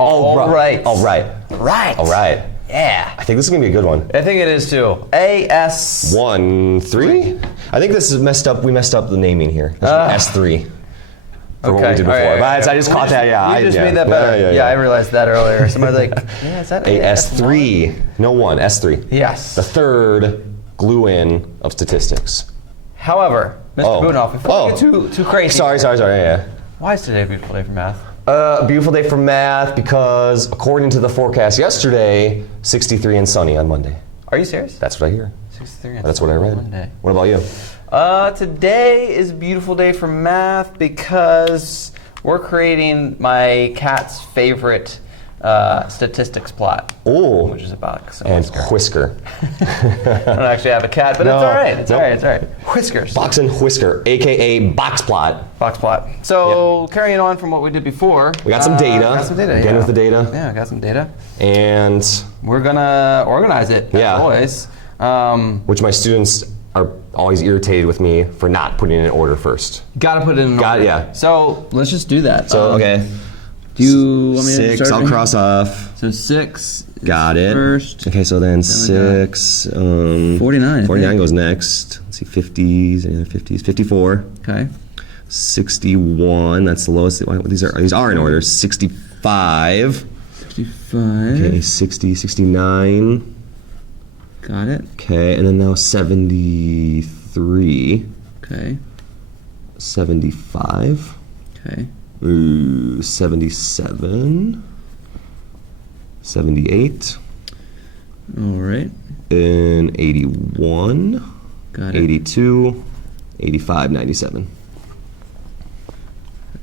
All right. All right. Right. All right. Yeah. I think this is gonna be a good one. I think it is too. AS 1-3. I think this is messed up. We messed up the naming here. S3. For what we did before. But I just caught that. Yeah. You just made that better. Yeah, I realized that earlier. Somebody's like, yeah, is that S3? No, S3. Yes. The third glue-in of statistics. However, Mr. Bunoff, before we get too crazy. Sorry. Yeah. Why is today a beautiful day for math? A beautiful day for math because according to the forecast yesterday, 63 and sunny on Monday. Are you serious? That's what I hear. 63 and That's what I read. Monday. What about you? Today is a beautiful day for math because we're creating my cat's favorite statistics plot. Ooh. Which is a box and whisker. I don't actually have a cat, but it's all right. It's all right. Whiskers. Box and whisker, aka box plot. Box plot. So carrying on from what we did before. We got some data. Again with the data. Yeah, I got some data. And we're gonna organize it, as always. Which my students are always irritated with me for not putting it in order first. Gotta put it in order. Yeah. So let's just do that. So, okay. Do you want me to 6, I'll cross off. So 6 got it. First. Okay, so then 6. 49. 49 goes next. Let's see, 50s, any other 50s? 54. Okay. 61, that's the lowest. These are in order. 65. 65. Okay, 60, 69. Got it. Okay, and then now 73. Okay. 75. Okay. 77. 78. All right. And 81. Got it. 82. 85, 97.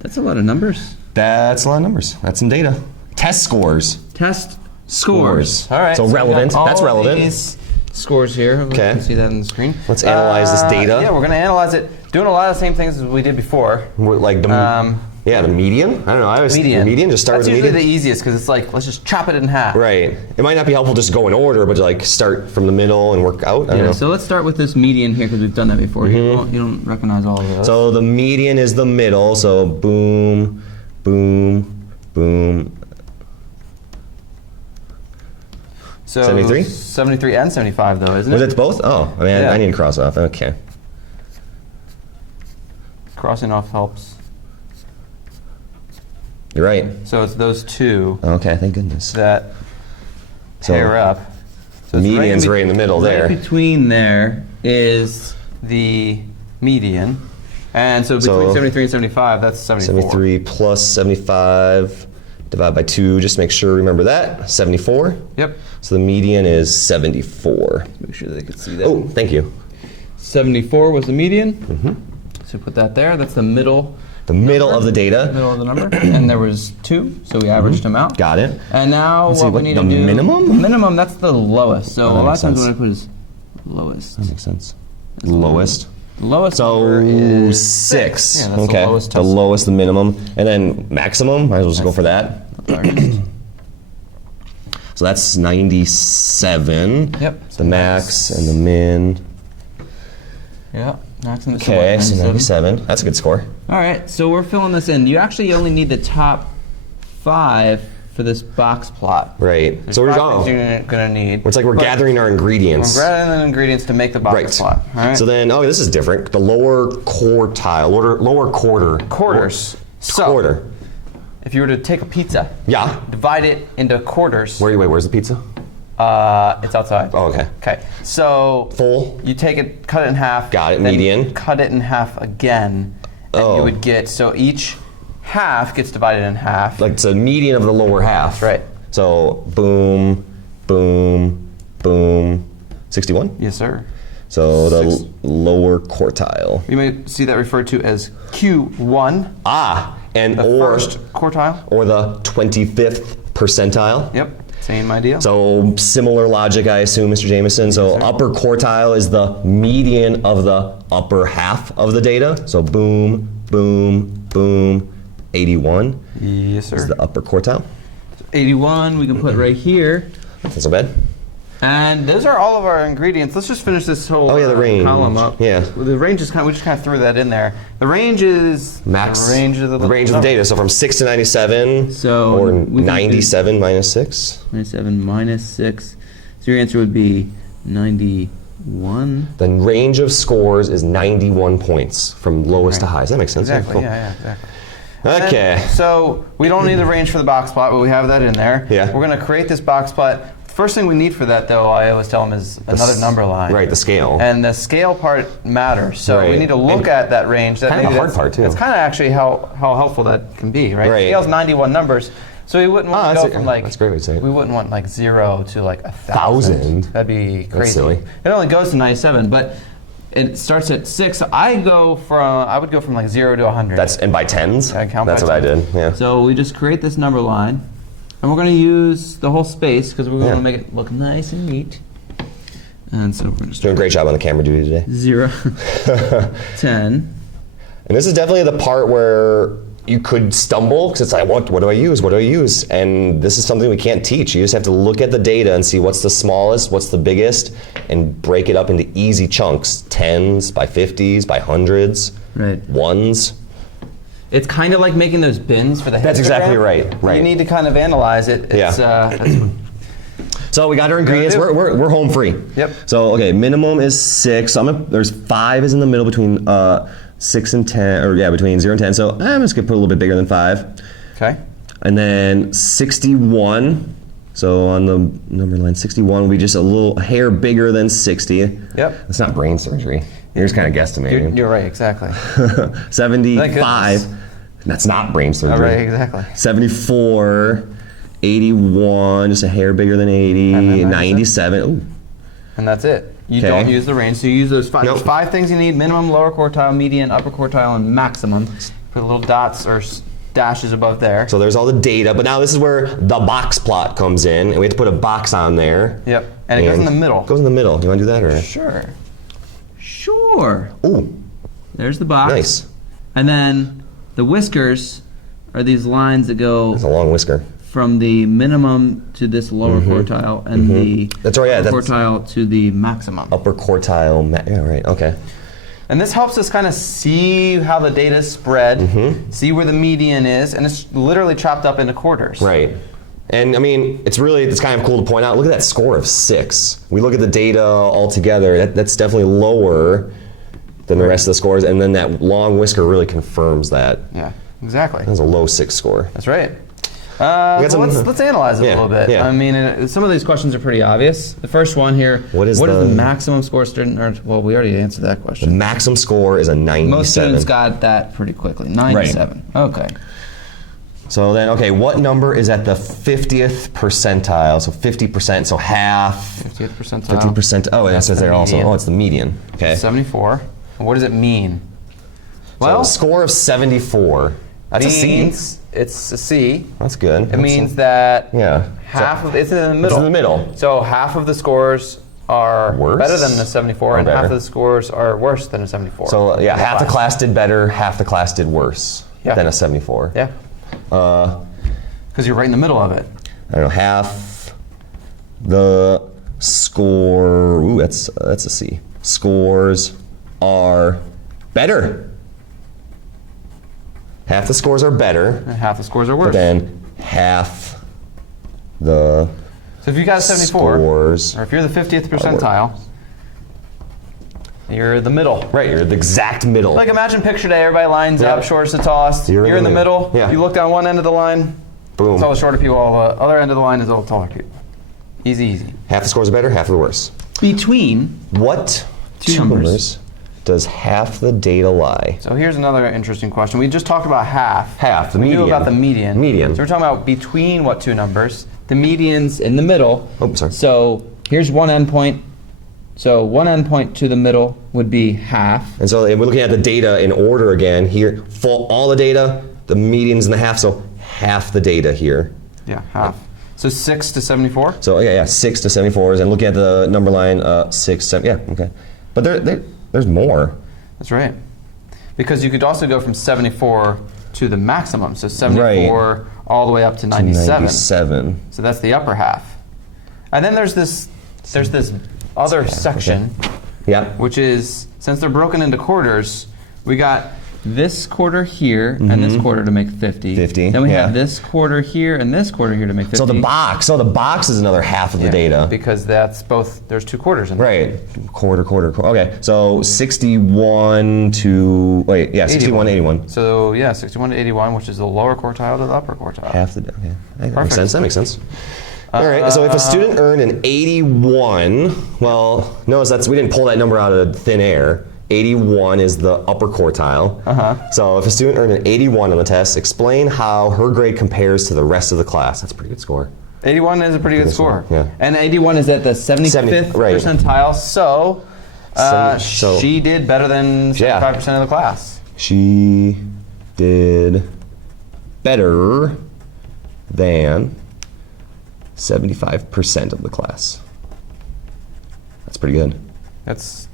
That's a lot of numbers. That's a lot of numbers. That's some data. Test scores. Test scores. All right. So relevant. That's relevant. These scores here. Okay. You can see that on the screen. Let's analyze this data. Yeah, we're going to analyze it. Doing a lot of the same things as we did before. Like the the median. I don't know. I always median. Just start with the median. That's usually the easiest because it's like let's just chop it in half. Right. It might not be helpful just to go in order, but to like start from the middle and work out. I don't know. So let's start with this median here because we've done that before. You don't recognize all of those. So the median is the middle. So boom, boom, boom. So 73? 73 and 75 though, isn't it? Was it both? Oh, I mean, I need to cross off. Okay. Crossing off helps. You're right. So it's those two. Okay, thank goodness. That pair up. So the median's right in the middle there. Right between there is the median. And so between 73 and 75, that's 74. 73 plus 75 divided by 2, just make sure, remember that, 74. Yep. So the median is 74. Make sure they could see that. Oh, thank you. 74 was the median. So put that there, that's the middle. The middle of the data. Middle of the number. And there was 2, so we averaged them out. Got it. And now what we need to do. The minimum? The minimum, that's the lowest. So a lot of times what I put is lowest. That makes sense. Lowest. The lowest number is 6. Yeah, that's okay. the lowest. The lowest, the minimum. And then maximum, might as well just go for that. So that's 97. Yep. The max and the min. Yeah. Okay, so 97. That's a good score. All right, so we're filling this in. You actually only need the top 5 for this box plot. Right. There's so we're going to need. It's like we're gathering our ingredients. We're gathering the ingredients to make the box plot. All right. So then, this is different. The lower quartile, lower quarter. Quarters. Quarter. If you were to take a pizza. Yeah. Divide it into quarters. Where's the pizza? It's outside. Oh, okay. Okay. So full. You take it, cut it in half. Got it. Then median. Cut it in half again, and you would get each half gets divided in half. Like it's a median of the lower half. Right. So boom, boom, boom. 61. Yes, sir. So the lower quartile. You may see that referred to as Q1. And the first quartile. Or the 25th percentile. Yep. Same idea. So similar logic, I assume, Mr. Jameson. So upper quartile is the median of the upper half of the data. So boom, boom, boom, 81. Yes, sir. Is the upper quartile. 81 we can put right here. Not so bad. And those are all of our ingredients. Let's just finish this whole the range. column up. Yeah. The range is we just kind of threw that in there. The range is Max. the range of the data. So from 6 to 97, so or 97 minus 6. 97 minus 6. So your answer would be 91. The range of scores is 91 points from lowest to highest. That makes sense. Exactly. Cool. Yeah, exactly. Okay. So we don't need the range for the box plot, but we have that in there. Yeah. We're going to create this box plot. First thing we need for that, though, I always tell them, is another number line. Right, the scale. And the scale part matters. So Right. we need to look at that range. That kind of the hard part, too. It's kind of actually how helpful that can be, right? Right. Scale's 91 numbers. So we wouldn't want to go from that's a great way to say it. We wouldn't want like 0 to like 1,000. That'd be crazy. That's silly. It only goes to 97, but it starts at 6. So I would go from like 0 to 100. And by tens? I count That's by what tens. I did, yeah. So we just create this number line, and we're going to use the whole space because we're going to make it look nice and neat. And so we're going to Doing a great job on the camera duty today. 0, 10. And this is definitely the part where you could stumble because it's like, what do I use? What do I use? And this is something we can't teach. You just have to look at the data and see what's the smallest, what's the biggest, and break it up into easy chunks. 10s by 50s by hundreds, Right. ones. It's kind of like making those bins for the That's exactly histogram. right. You need to kind of analyze it. It's, So we got our ingredients. We're home free. Yep. So okay, minimum is 6. There's 5 is in the middle between 6 and 10, or between 0 and 10. So I'm just gonna put a little bit bigger than 5. Okay. And then 61. So on the number line 61 will be just a hair bigger than 60. Yep. That's not brain surgery. You're just kind of guesstimating. You're right, exactly. 75. That's not brain surgery. Right, exactly. 74. 81, just a hair bigger than 80. 97. Ooh. And that's it. You Okay. don't use the range, so you use those 5. Nope. There's 5 things you need: minimum, lower quartile, median, upper quartile, and maximum. Put little dots or dashes above there. So there's all the data, but now this is where the box plot comes in, and we have to put a box on there. Yep. And it goes in the middle. Goes in the middle. You want to do that, or? Sure. Sure. Ooh, There's the box. nice. And then the whiskers are these lines that go That's a long whisker. from the minimum to this lower quartile, and the That's right, yeah, upper that's- quartile to the maximum. Upper quartile. Yeah, right. Okay. And this helps us kind of see how the data is spread, see where the median is, and it's literally chopped up into quarters. Right. And I mean, it's kind of cool to point out. Look at that score of 6. We look at the data all together. That's definitely lower than the rest of the scores, and then that long whisker really confirms that. Yeah, exactly. That's a low 6 score. That's right. got some- Let's analyze it a Yeah, little bit. yeah. I mean, some of these questions are pretty obvious. The first one here, What is the the- maximum score student earned? Well, we already answered that The question. maximum score is a 97. Most students got that pretty quickly. 97. Okay. So then, okay, what number is at the 50th percentile? So 50%, so half. 50th percentile. 50%. Oh, it That's says the there also. median. Oh, it's the median. Okay. 74. And what does it mean? So a score of 74. That's a C. means it's a C. That's good. It means that Yeah. half of it's in the middle. It's in the middle. So half of the scores are Worse? better than the 74, Or and half better. of the scores are worse than a 74. So yeah, half the class did better, half the class did worse Yeah. than a 74. Yeah. Because you're right in the middle of it. I don't know, half the score. Ooh, that's a C. Scores are better. Half the scores are better, And half the scores are but worse. then half the So if you got a 74, scores. or if you're the 50th percentile, you're the middle. Right, you're the exact middle. Like imagine picture day, everybody lines Yeah. up, shortest to tallest. You're You're in the middle. Yeah. You look down one end of the line, Boom. it's all the shorter people, all the other end of the line is all the taller people. Easy, easy. Half the scores are better, half the worse. Between, What Two two numbers. numbers does half the data lie? so here's another interesting question. We just talked about half. Half, the we median. knew about the median. Median. So we're talking about between what two numbers? The median's in the middle. Oh, sorry. So here's one endpoint. So one endpoint to the middle would be half. And so and we're looking at the data in order again. Here, for all the data, the median's in the half, so half the data here. Yeah, half. So 6 to 74? So yeah, 6 to 74s, and looking at the number line, 6, 7, yeah, okay. But there's more. That's right. Because you could also go from 74 to the maximum. So 74 all the way up to 97. 97. So that's the upper half. And then there's this there's this other section, Yeah. which is, since they're broken into quarters, we got this quarter here and this quarter to make 50. 50, Then we yeah. have this quarter here and this quarter here to make 50. So the box is another half of the data. Because that's both, there's two quarters in there. Right. Quarter. Okay. So 61 to 61 to 81. So yeah, 61 to 81, which is the lower quartile to the upper quartile. Half the okay. That makes sense. All right. So if a student earned an 81, well, notice we didn't pull that number out of thin air. 81 is the upper quartile. So if a student earned an 81 on the test, explain how her grade compares to the rest of the class. That's a pretty good score. 81 is a pretty good score. Yeah. And 81 is at the 75th percentile, so she did better than 75% of the class. She did better than 75% of the class. That's pretty good. That's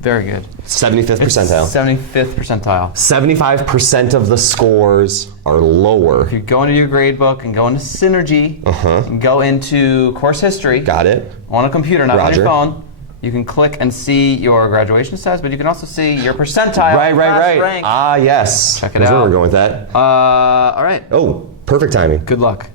very good. 75th percentile. 75th percentile. 75% of the scores are lower. If you go into your grade book and go into Synergy and go into course history. Got it. On a computer, not on Roger. your phone. You can click and see your graduation status, but you can also see your percentile. Right. Rank. Ah, yes. Check it That's out. where we're going with that. All right. Oh, perfect timing. Good luck.